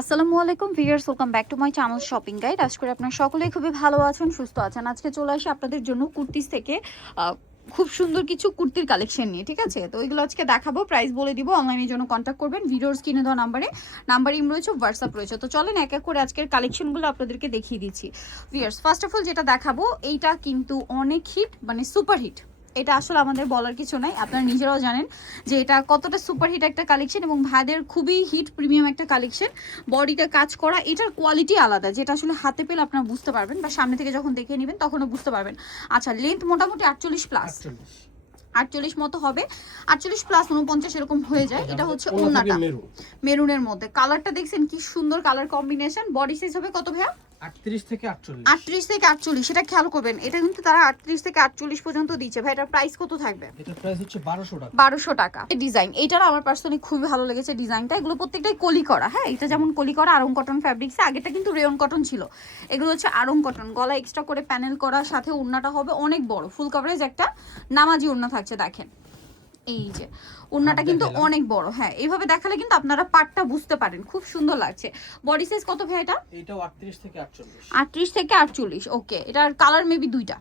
আসসালামু আলাইকুম viewers, welcome back to my channel shopping guide. আশা করি আপনারা সকলেই খুবই ভালো আছেন, সুস্থ আছেন। আজকে চলে আসি আপনাদের জন্য কুর্তিস থেকে খুব সুন্দর কিছু কুর্তির কালেকশন নিয়ে, ঠিক আছে? তো ওইগুলো আজকে দেখাবো, প্রাইস বলে দিব। অনলাইনের জন্য কন্ট্যাক্ট করবেন ভিডিওর স্ক্রিনে দেওয়া নাম্বার ইম রয়েছে, হোয়াটসঅ্যাপ রয়েছে। তো চলেন এক এক করে আজকের কালেকশনগুলো আপনাদেরকে দেখিয়ে দিচ্ছি ভিউয়ার্স। ফার্স্ট অফ অল যেটা দেখাবো, এইটা কিন্তু অনেক হিট, মানে সুপার হিট। এটা আসলে আমাদের বলার কিছু নাই, আপনারা নিজেরাও জানেন যে এটা কতটা সুপার হিট একটা কালেকশন এবং ভাইদের খুবই হিট প্রিমিয়াম একটা কালেকশন। বডিতে কাজ করা, এটার কোয়ালিটি আলাদা, যেটা আসলে হাতে পেলে আপনারা বুঝতে পারবেন বা সামনে থেকে যখন দেখে নেবেন তখনও বুঝতে পারবেন। আচ্ছা, লেন্থ মোটামুটি 48 প্লাস, 48 মতো হবে, 48 প্লাস 49 এরকম হয়ে যায়। এটা হচ্ছে ওন্নাটা মেরুনের মধ্যে। কালারটা দেখছেন কি সুন্দর কালার কম্বিনেশন। বডি সাইজ হবে কত ভাইয়া? 38 থেকে 48। 38 থেকে 48, সেটা খেয়াল করবেন। এটা কিন্তু তারা 38 থেকে 48 পর্যন্ত দিচ্ছে। ভাই এটার প্রাইস কত থাকবে? এটার প্রাইস হচ্ছে 1200 টাকা। 1200 টাকা। ডিজাইন এইটার আমার পার্সোনালি খুবই ভালো লেগেছে ডিজাইনটা। এগুলো প্রত্যেকটাই কলি করা, হ্যাঁ, এটা যেমন কলি করা আরং কটন ফ্যাব্রিক্সে, আগেটা কিন্তু রেয়ন কটন ছিল, এগুলো হচ্ছে আরং কটন। গলা এক্সট্রা করে প্যানেল করা, সাথে ওড়নাটা হবে অনেক বড়, ফুল কভারেজ একটা নামাজি ওড়না থাকছে। দেখেন এই যে ওড়নাটা কিন্তু অনেক বড়, হ্যাঁ, এইভাবে দেখালে কিন্তু আপনারা পাটটা বুঝতে পারেন, খুব সুন্দর লাগছে। বডি সাইজ কত ভাই এটা? এটাও 38 থেকে 48। 38 থেকে 48, ওকে। এটার কালার মেবি দুইটা,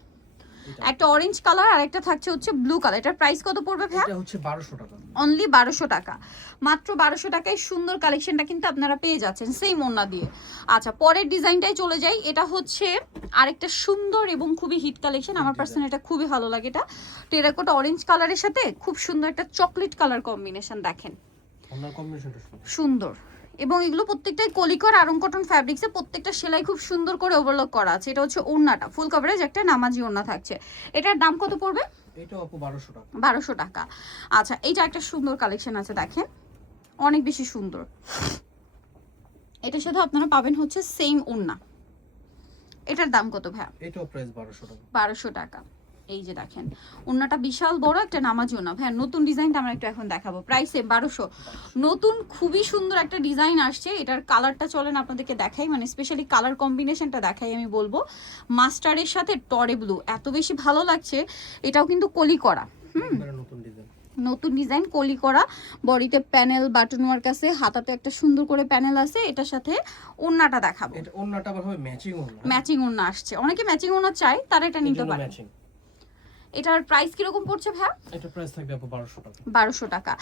একটা অরেঞ্জ কালার আর একটা থাকছে হচ্ছে ব্লু কালার। এটার প্রাইস কত পড়বে ভাই? এটা হচ্ছে 1200 টাকা, অনলি 1200 টাকা, মাত্র 1200 টাকায় সুন্দর কালেকশনটা কিন্তু আপনারা পেয়ে যাচ্ছেন সেম ওড়না দিয়ে। আচ্ছা, পরের ডিজাইনটাই চলে যাই। এটা হচ্ছে আরেকটা সুন্দর এবং খুবই হিট কালেকশন, আমার পার্সোনালি এটা খুবই ভালো লাগে। এটা টেরাকোটা অরেঞ্জ কালারের সাথে খুব সুন্দর একটা চকলেট কালার কম্বিনেশন, দেখেন ওনার কম্বিনেশনটা সুন্দর। এবং এগুলো প্রত্যেকটাই কলিকর আরং কটন ফ্যাব্রিক্সে, প্রত্যেকটা সেলাই খুব সুন্দর করে ওভারলক করা আছে। এটা হচ্ছে ওড়নাটা, ফুল কভারেজ একটা নামাজি ওড়না থাকছে। এটার দাম কত পড়বে? এটাও আপু 1200 টাকা। 1200 টাকা। আচ্ছা, এইটা একটা সুন্দর কালেকশন আছে, দেখেন অনেক বেশি সুন্দর। এটার সাথে আপনারা পাবেন হচ্ছে সেম ওড়না। এটার দাম কত ভাই? এটাও প্রাইস 1200 টাকা। 1200 টাকা। এই যে দেখেন ওড়নাটা বিশাল বড় একটা নামাজি ওড়না। ভাই নতুন ডিজাইনটা আমরা একটু এখন দেখাবো, প্রাইসে 1200। নতুন খুবই সুন্দর একটা ডিজাইন আসছে। এটার কালারটা চলেন আপনাদেরকে দেখাই, মানে স্পেশালি কালার কম্বিনেশনটা দেখাই। আমি বলবো মাস্টারের সাথে টরে ব্লু, এত বেশি ভালো লাগছে। এটাও কিন্তু কলি করা, নতুন ডিজাইন কলি করা। বডিতে প্যানেল, বাটন ওয়ার্ক আছে, হাতাতে একটা সুন্দর করে প্যানেল আছে। এটার সাথে ওড়নাটা দেখাবো। এটা ওড়নাটা আবার হবে ম্যাচিং ওড়না, ম্যাচিং ওড়না আসছে, অনেকে ম্যাচিং ওড়না চাই, তারা এটা নিতে পারে। এটার প্রাইস কিরকম পড়ছে ভাই? এটা প্রাইস থাকবে আপু 1200 টাকা। 1200 টাকা।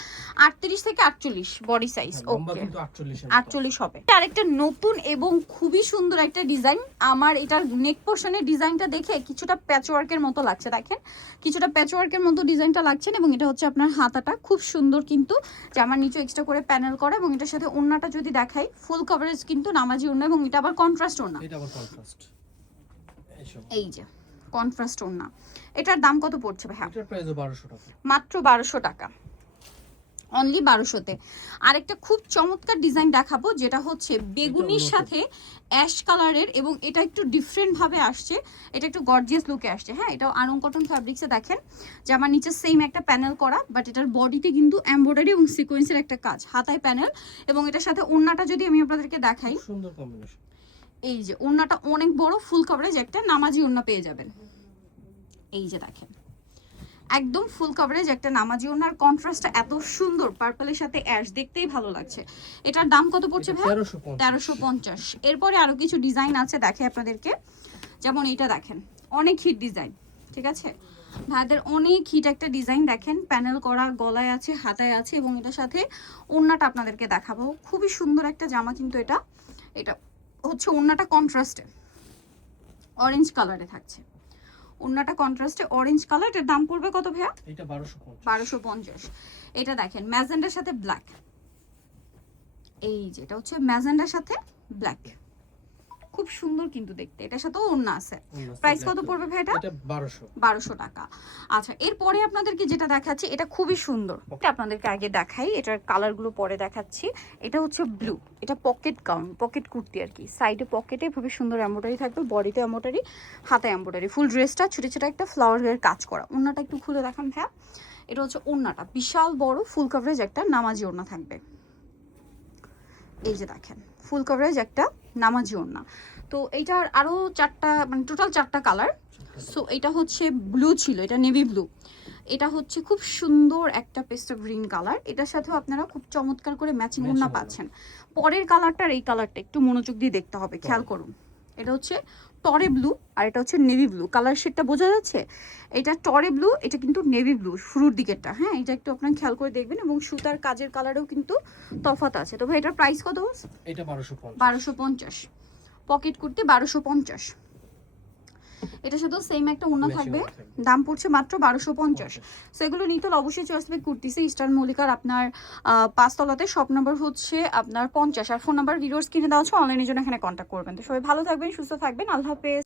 38 থেকে 48 বডি সাইজ, লম্বা ওকে। কিন্তু 48 48 হবে। আরেকটা নতুন এবং খুবই সুন্দর একটা ডিজাইন। আমার এটার নেক পোর্শনের ডিজাইনটা দেখে কিছুটা প্যাচওয়ার্কের মতো লাগছে, দেখেন কিছুটা প্যাচওয়ার্কের মতো ডিজাইনটা লাগছে। এবং এটা হচ্ছে আপনার হাতাটা খুব সুন্দর, কিন্তু জামার নিচে এক্সট্রা করে প্যানেল করা। এবং এটার সাথে ওড়নাটা যদি দেখাই, ফুল কভারেজ কিন্তু নামাজি ওড়না, এবং এটা আবার কন্ট্রাস্ট ওড়না। এটা আবার কন্ট্রাস্ট, এই যে কন্ট্রাস্ট ওড়না। এটার দাম কত পড়ছে ভাই? এটার প্রাইসও 1200 টাকা, মাত্র 1200 টাকা, অনলি 1200-তে। আরেকটা খুব চমৎকার ডিজাইন দেখাবো, যেটা হচ্ছে বেগুনির সাথে অ্যাশ কালারের, এবং এটা একটু ডিফারেন্ট ভাবে আসছে, এটা একটু গর্জিয়াস লুকে আসছে। হ্যাঁ, এটাও আরং কটন ফ্যাব্রিক্সে, দেখেন জামার নিচে সেম একটা প্যানেল করা, বাট এটার বডিতে কিন্তু এমব্রয়ডারি এবং সিকোয়েন্সের একটা কাজ, হাতায় প্যানেল। এবং এটার সাথে ওড়নাটা যদি আমি আপনাদেরকে দেখাই, সুন্দর কম্বিনেশন। এই যে ওড়নাটা অনেক বড়, ফুল কভারেজ একটা নামাজি ওড়না পেয়ে যাবেন। এই যে দেখেন একদম ফুল কভারেজ একটা নামাজি ওড়নার, কন্ট্রাস্টটা এত সুন্দর, পার্পলের সাথে অ্যাশ, দেখতেই ভালো লাগছে। এটার দাম কত পড়ছে ভাই? 1350। এরপরে আরো কিছু ডিজাইন আছে, দেখে আপনাদেরকে। যেমন এটা দেখেন, অনেক হিট ডিজাইন, ঠিক আছে ভাইদের অনেক হিট একটা ডিজাইন। দেখেন প্যানেল করা, গলায় আছে, হাতায় আছে, এবং এটার সাথে ওড়নাটা আপনাদেরকে দেখাবো। খুবই সুন্দর একটা জামা কিন্তু এটা। এটা হচ্ছে ওড়নাটা কন্ট্রাস্টে অরেঞ্জ কালারে থাকছে, ওড়নাটা কন্ট্রাস্টে অরেঞ্জ কালার। এটার দাম পড়বে কত ভাইয়া? এটা 1250। 1250। এটা দেখেন ম্যাজেন্ডার সাথে ব্ল্যাক, এই যে এটা হচ্ছে ম্যাজেন্ডার সাথে ব্ল্যাক, খুব সুন্দর কিন্তু দেখতে। এটার সাথেও ওড়না আছে। প্রাইস কত পড়বে ভাই এটা? এটা 1200 টাকা। আচ্ছা, এরপরে আপনাদেরকে যেটা দেখাচ্ছি, এটা খুবই সুন্দর, আপনাদেরকে আগে দেখাই, এটার কালারগুলো পরে দেখাচ্ছি। এটা হচ্ছে ব্লু, এটা পকেট গাউন, পকেট কুর্তি আর কি। সাইডে পকেটে খুবই সুন্দর এমব্রয়ডারি থাকবে, বডিতে এমব্রয়ডারি, হাতে এমব্রয়ডারি, ফুল ড্রেসটা ছোট ছোট একটা ফ্লাওয়ারের কাজ করা। ওড়নাটা একটু খুলে দেখান ভাইয়া। এটা হচ্ছে ওড়নাটা বিশাল বড়, ফুল কভারেজ একটা নামাজি ওড়না থাকবে। এই যে দেখেন ফুল কভারেজ একটা নামাজি ওড়না। তো এইটার আরো চারটা, মানে টোটাল 4টা কালার। সো এটা হচ্ছে ব্লু ছিল, এটা নেভি ব্লু, এটা হচ্ছে খুব সুন্দর একটা পেস্টা গ্রিন কালার, এটার সাথেও আপনারা খুব চমৎকার করে ম্যাচিং Matching ওড়না ওড়না। পাচ্ছেন। পরের কালারটা আর এই কালারটা একটু মনোযোগ দিয়ে দেখতে হবে, খেয়াল করুন। এটা হচ্ছে টরে ব্লু আর এটা হচ্ছে নেভি ব্লু, কালার শেডটা বোঝা যাচ্ছে? এটা টরে ব্লু, এটা কিন্তু নেভি ব্লু শুরুর দিকেরটা। হ্যাঁ, এটা একটু আপনারা খেয়াল করে দেখবেন, এবং সুতার কাজের কালারেও কিন্তু তফাৎ আছে। তো ভাই এটার প্রাইস কত? এটা 1250। 1250। পকেট করতে 1250। এটার সাথেও সেম একটা ওড়না Matching থাকবে, ওড়না থাকবে। দাম পড়ছে মাত্র 1250। সো এগুলো নিতে হলে অবশ্যই চয়েস হবে কুর্তিসে, ইস্টার্ন মল্লিকার আপনার 5 তলাতে, শপ নাম্বার হচ্ছে আপনার 50, আর ফোন নাম্বার ভিডিওর স্ক্রিনে দেওয়া আছে, অনলাইনের জন্য এখানে কন্ট্যাক্ট করবেন। তো সবাই ভালো থাকবেন, সুস্থ থাকবেন, আল্লাহ হাফেজ।